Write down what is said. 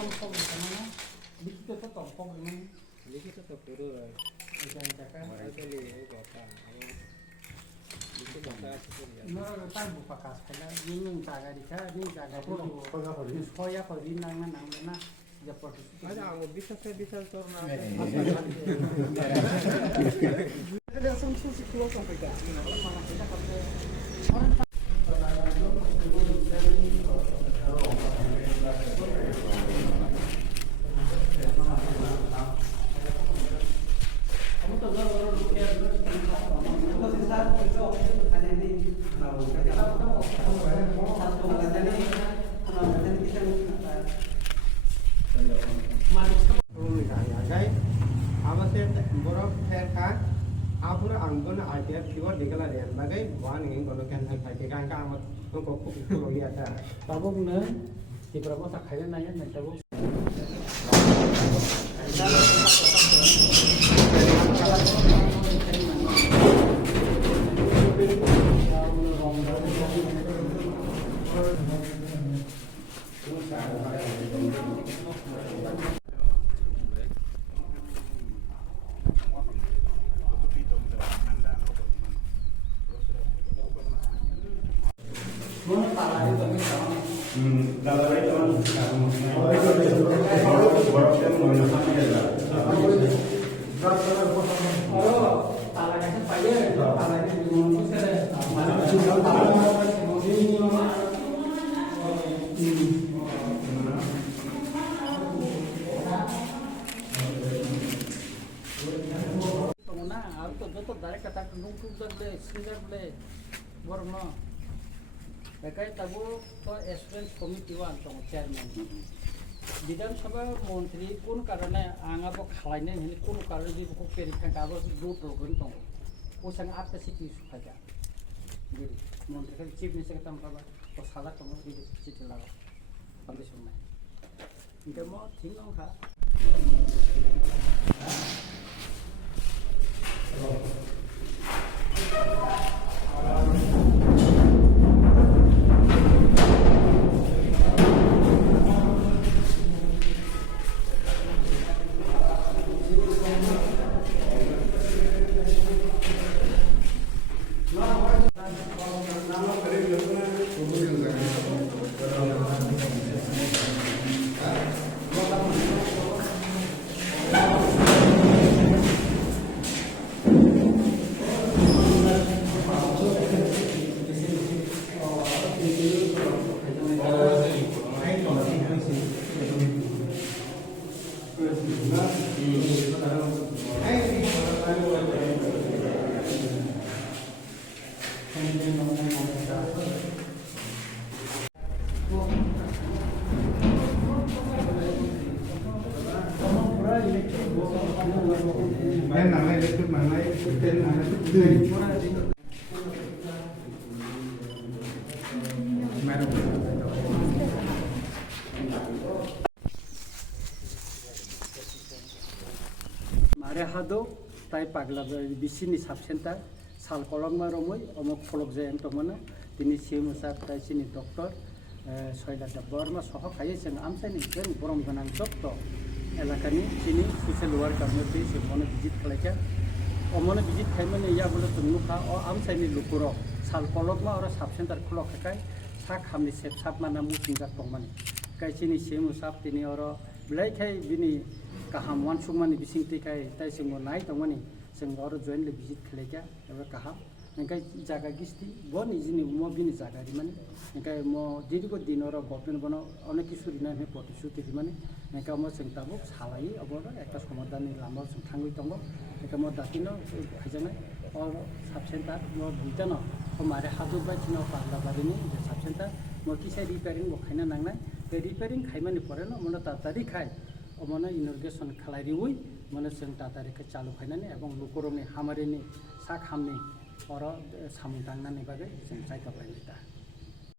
Pom mana? Dikit itu tompong memang. Dikit itu turun. Jangan cakap. Itu lihat kota. Itu kota sebenarnya. Nora lepas buka kas kena ini jaga di sana, ini jaga dulu. Supaya kau di nang mana dapat. Ada anggur bisa turun. Ada langsung si keluar sampai dah. Mana kita kalau tabung nih, di berapa tak kaya nanya nih tabung. Bekai tabu to Student Committee wan tong chairman. Bidang Sabha Montri kun karena angap khalainya ini kun karena di buku perikan kabel dua program tong. Usang apa sih isu saja. Jadi Montri kan chief minister kita apa? Kau salah tong di situ lalu. Pantai sungai. Kita mau tinggal kah? Mare hado tai pagla bisini subcenter sal kolong maromoi omok folok jayang tomana tini simu sab tai sini doktor soila da borma soho kaye sing amsani ken borom ganang doktor elakani sini social worker mesti simone visit kalaja omone visit khaimane ya bolo tumnuka o amsani lukuro sal kolok ma ora subcenter khulok kai sak hamni sep sap mana mu singa tongmani kai sini simu sab tini oro belai kai bini kaham wan sumani bising tikai tai sing monai tongmani sing oro join le visit kalaja ora kaham engkai jaga gisti bon izini mo bini jaga di mani engkai mo diri ko dinoro government bono onek kisu dina he protishuti di mani engkai mo sing tabu salai abora ekta samadhani lamba sing thangui tongo engkai mo datino hajana or subcenter mo buitano ko mare hadu ba chino pagla barini subcenter mo kisai repairing bo khaina nangna te repairing khaimani pore no mono tatari khai omona inauguration khalai ui mono sing tatari ke chalu khainani ebong lukoroni hamarini sak hamni और सामुदांगना निबागे जों जायगा बायनाय दा